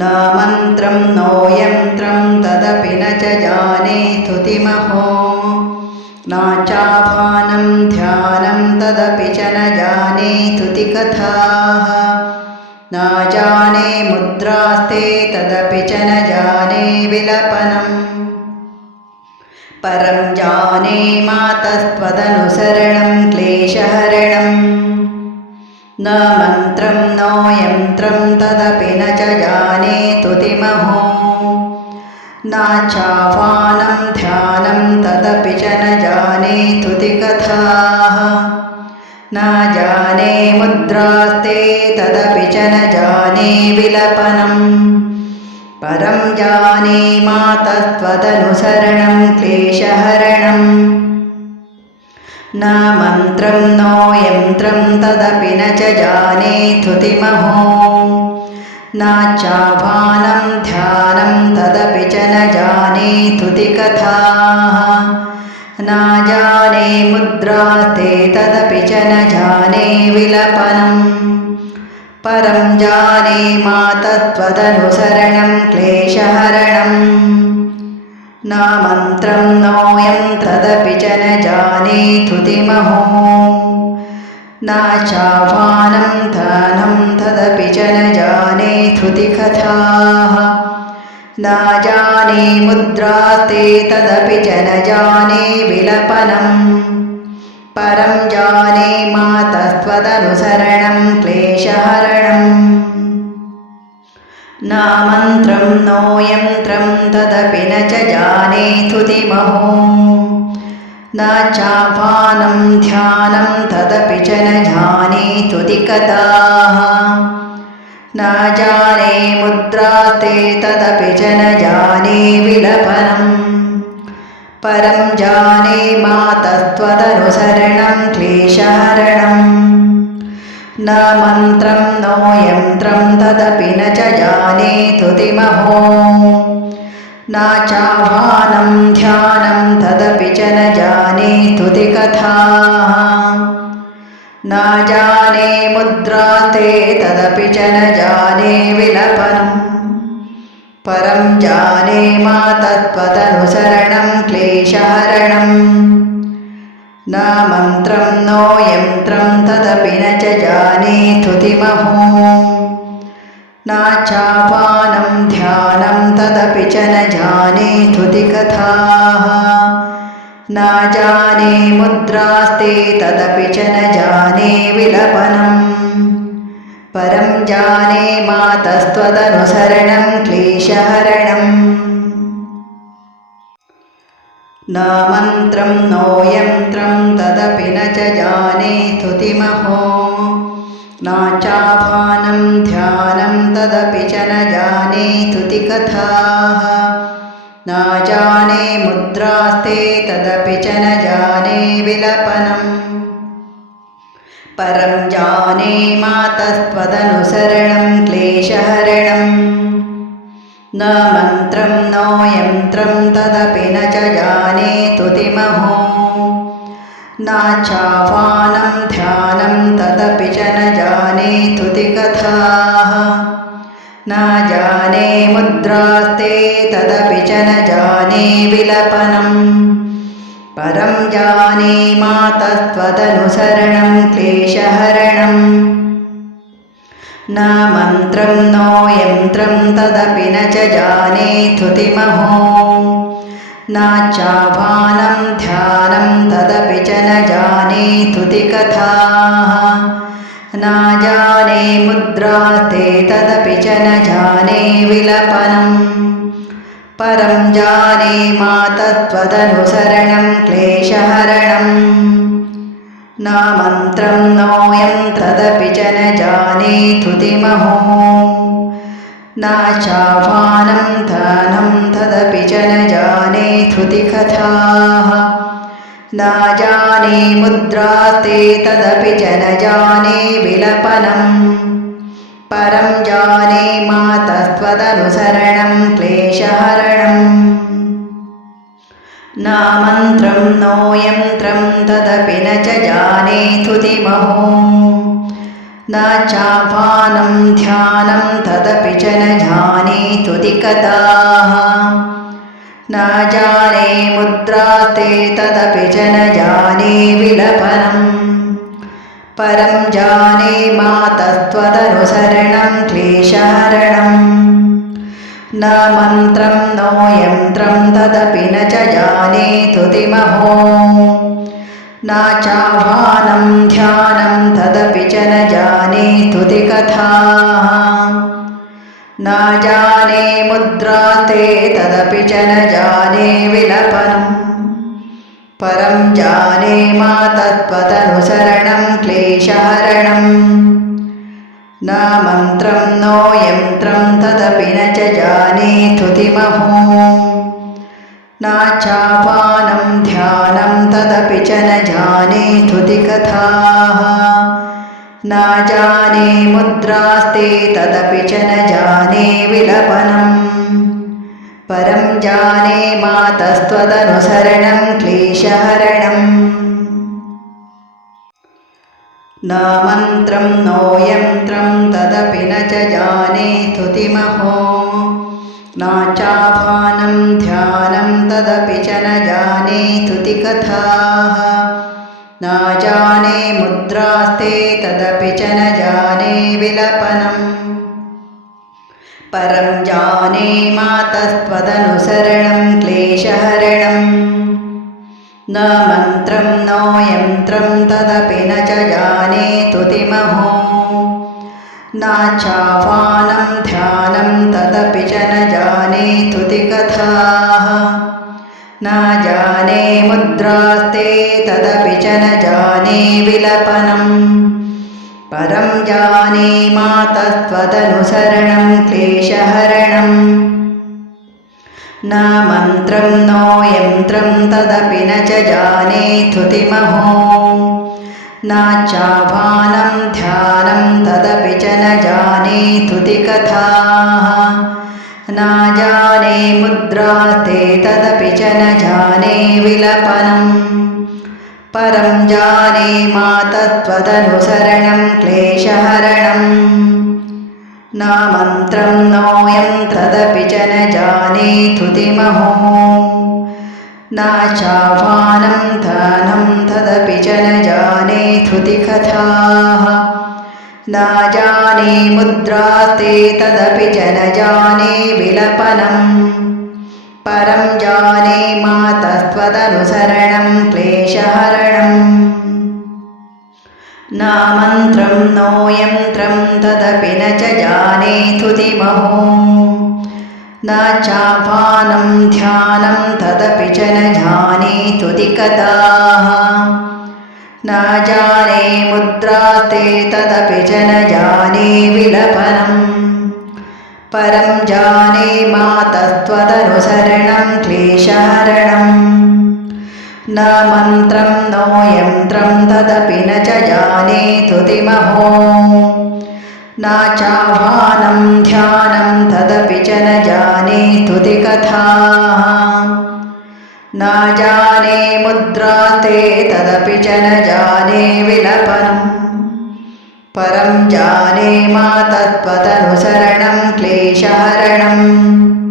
न मन्त्रं नो यन्त्रं तदपि न च जाने स्तुतिमहो न चाभानं ध्यानं तदपि च न जाने स्तुतिकथाः न जाने मुद्रास्ते तदपि च न जाने विलपनम् परं जाने मातस्त्वदनुसरणं क्लेशहरणम् न मन्त्रं नो यन्त्रं तदपि न च जाने तुतिमहो। न चाह्वानं ध्यानं तदपि च न जाने तुतिकथाः। न जाने मुद्रास्ते तदपि च न जाने विलपनम् परं जाने मातस्त्वदनुसरणं क्लेशहरणम् न मन्त्रं नो यन्त्रं तदपि न च जाने स्तुतिमहो न चाह्वानं ध्यानं तदपि च न जाने स्तुतिकथाः न जाने मुद्रास्ते तदपि च न जाने विलपनम् परं जाने मातत्वदनुसरणं क्लेशहरणम् न मन्त्रं नो यन्त्रदपि च न जाने स्तुतिमहो न चाह्वानं धनं तदपि च न जाने स्तुतिकथाः न जाने मुद्रास्ते तदपि च न जाने विलपनम् परं जाने मातस्त्वदनुसरणं क्लेशहरणम्। न मन्त्रं यन्त्रं तदपि न च जाने स्तुतिमहो न चाह्वानं ध्यानं तदपि च न जाने स्तुतिकथाः न जाने मुद्रास्ते तदपि च न जाने विलपनम् परं जाने मातस्त्वदनुसरणं क्लेशहरणम् न मन्त्रं नो यन्त्रं तदपि न च जाने स्तुतिमहो न चाह्वानं ध्यानं तदपि च न जाने स्तुतिकथाः न जाने मुद्रास्ते तदपि च न जाने विलपनम् परं जाने मातत्वदनुसरणं क्लेशहरणम् न मन्त्रं नो यन्त्रं तदपि न च जाने स्तुतिमहो न चाह्वानं ध्यानं तदपि च न जाने स्तुतिकथाः न जाने मुद्रास्ते तदपि च न जाने विलपनम् परं जाने मातस्त्वदनुसरणं क्लेशहरणम् न मन्त्रं नो यन्त्रं तदपि न च जाने स्तुतिमहो न चाह्वानं ध्यानं तदपि च न जाने स्तुतिकथाः न जाने मुद्रास्ते तदपि च न जाने विलपनम् परं जाने मातस्त्वदनुसरणं क्लेशहरणम् न मन्त्रं नो यन्त्रं तदपि न च जाने स्तुतिमहो न चाह्वानं ध्यानं तदपि च न जाने स्तुतिकथाः न जाने मुद्रास्ते तदपि च न जाने विलपनम् परं जाने मातस्त्वदनुसरणं क्लेशहरणम् न मन्त्रं नो यन्त्रं तदपि न च जाने स्तुतिमहो न चाह्वानं ध्यानं तदपि च न जाने स्तुतिकथाः न जाने मुद्रास्ते तदपि च न जाने विलपनम् परं जाने मातत्वदनुसरणं क्लेशहरणम् न मन्त्रं नो यन्त्रदपि च न जाने स्तुतिमहो न चाह्वानं धनं तदपि च न जाने स्तुतिकथाः न जाने मुद्रास्ते तदपि च न जाने विलपनम् परं जाने मातस्त्वदनुसरणं क्लेशहरणम् मन्त्रं नो यन्त्रं तदपि न च जाने स्तुतिमहो न चाह्वानं ध्यानं तदपि च न जाने तुदिकथाः न जाने मुद्रास्ते तदपि च न जाने विलपनम् परं जाने मातस्त्वदनुसरणं क्लेशहरणम् न मन्त्रं नो यन्त्रं तदपि न च जाने तुतिमहो। न चाह्वानं ध्यानं तदपि च न जाने तुतिकथाः। न जाने मुद्राते तदपि च न जाने विलपनम् परं जाने मातत्वदनुसरणं क्लेशहरणम् न मन्त्रं नो यन्त्रं तदपि न च जाने तुतिमहो। न चापानं ध्यानं तदपि च न जाने तुतिकथाः। न जाने मुद्रास्ते तदपि च न जाने विलपनम् परं जाने मातस्त्वदनुसरणं क्लेशहरणम् न मन्त्रं नो यन्त्रं तदपि न च जाने तुतिमहो। न चाभानं ध्यानं तदपि च न जाने तुतिकथाः। न जाने मुद्रास्ते तदपि च न जाने विलपनम् परं जाने मातस्त्वदनुसरणं क्लेशहरणम् न मन्त्रं नो यन्त्रं तदपि न च जाने तुतिमहो। न चाह्वानं ध्यानं तदपि च न जाने तुतिकथाः। न जाने मुद्रास्ते तदपि च न जाने विलपनम् परं जाने मातस्त्वदनुसरणं क्लेशहरणम् न मन्त्रं नो यन्त्रं तदपि न च जाने तुतिमहो। न चाभानं ध्यानं तदपि च न जाने तुतिकथाः। न जाने मुद्रास्ते तदपि च न जाने विलपनम् परं जाने मातत्वदनुसरणं क्लेशहरणम् मन्त्रं नो यन्त्रदपि च न जाने तुतिमहो न चाह्वानं धनं तदपि च न जाने तुतिकथाः न जाने मुद्रास्ते तदपि च न जाने विलपनम् परं जाने मातस्त्वदनुसरणं क्लेशहरणम् न मन्त्रं नो यन्त्रं तदपि न च जाने तुतिमहो न चापानं ध्यानं तदपि च न जाने तुदिकथाः न जाने मुद्रास्ते तदपि च न जाने विलपनम् परं जाने मातस्त्वदनुसरणं क्लेशहरणम् न मन्त्रं नो यन्त्रं तदपि न च जाने तुतिमहो। न चाह्वानं ध्यानं तदपि च न जाने तुतिकथाः। न जाने मुद्राते तदपि च न जाने विलपनम् परं जाने मातत्वदनुसरणं क्लेशहरणम्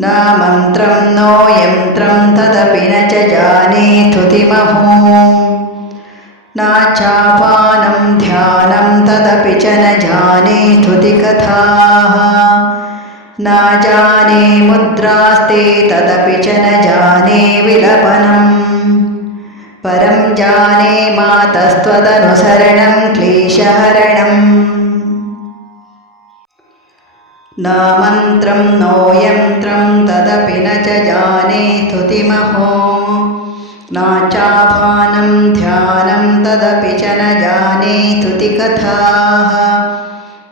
न मन्त्रं नो यन्त्रं तदपि न च जाने तुतिमहो न चापानं ध्यानं तदपि च न जाने तुतिकथाः। न जाने मुद्रास्ते तदपि च न जाने विलपनम् परं जाने मातस्त्वदनुसरणं क्लेशहरणम् न मन्त्रं नो यन्त्रं तदपि न च जाने तुतिमहो। न चाभानं ध्यानं तदपि च न जाने तुतिकथाः।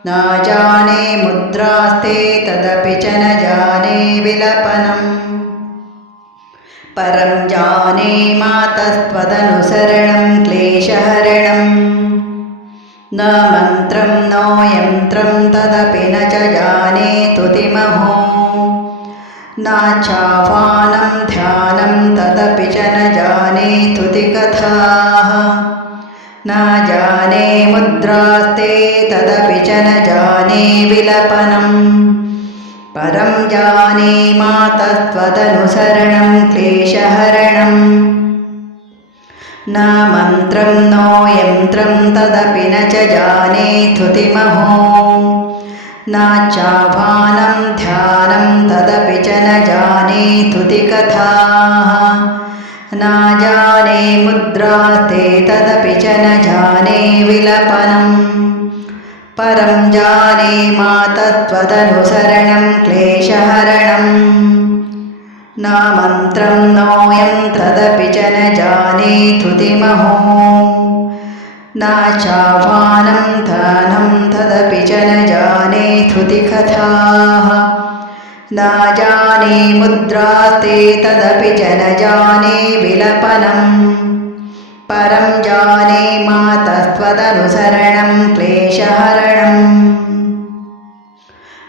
न जाने मुद्रास्ते तदपि च न जाने विलपनम्। परं जाने मातस्त्वदनुसरणं क्लेशहरणम्। न मन्त्रं नो यन्त्रं तदपि न च जाने तुतिमहो। न चाह्वानं ध्यानं तदपि च न जाने तुतिकथाः। न जाने मुद्रास्ते तदपि च न जाने विलपनम् परं जाने मातस्त्वदनुसरणं क्लेशहरणम् न मन्त्रं नो यन्त्रं तदपि न च जाने धृतिमहो। नाचाभानं ध्यानं तदपि च न जाने धृतिकथाः। न जाने मुद्रास्ते तदपि च न जाने विलपनम् परं जाने मातत्वदनुसरणं क्लेशहरणम् न मन्त्रं नोऽयं तदपि च न जाने धृतिमहो न चाह्वानं धनं तदपि च न जाने धृतिकथाः न जाने मुद्रास्ते तदपि च न जाने विलपनम् परं जाने मातस्त्वदनुसरणं क्लेशहरणम्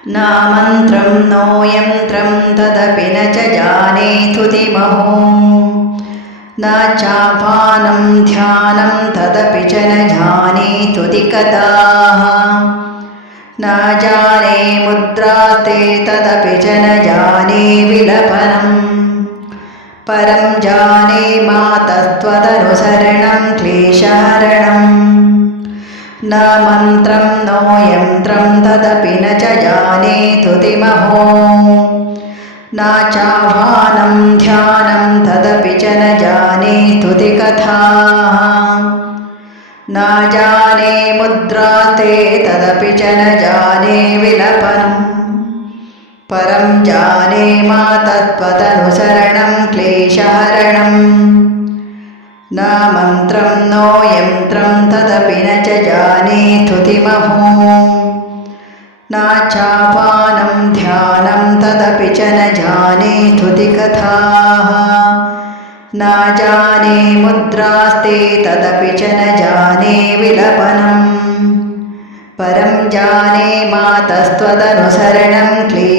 मन्त्रं नो यन्त्रं तदपि न च जाने धृतिमहो न चापानं ध्यानं तदपि च न जाने तुदिकथाः न जाने मुद्रास्ते तदपि च न जाने विलपनम् परं जाने मातस्त्वदनुसरणं क्लेशहरणम् न मन्त्रं नो यन्त्रं तदपि न च जाने तुतिमहो। न चाह्वानं ध्यानं तदपि च न जाने स्तुतिकथाः न जाने मुद्रास्ते तदपि च न जाने विलपनम् परं जाने मातत्वदनुसरणं क्लेशहरणम् न मन्त्रं नो यन्त्रं तदपि न च जाने स्तुतिमहो न चापानं ध्यानं तदपि च न जाने स्तुतिकथाः न जाने मुद्रास्ते तदपि च न जाने विलपनम् परं जाने मातस्त्वदनुसरणं क्ले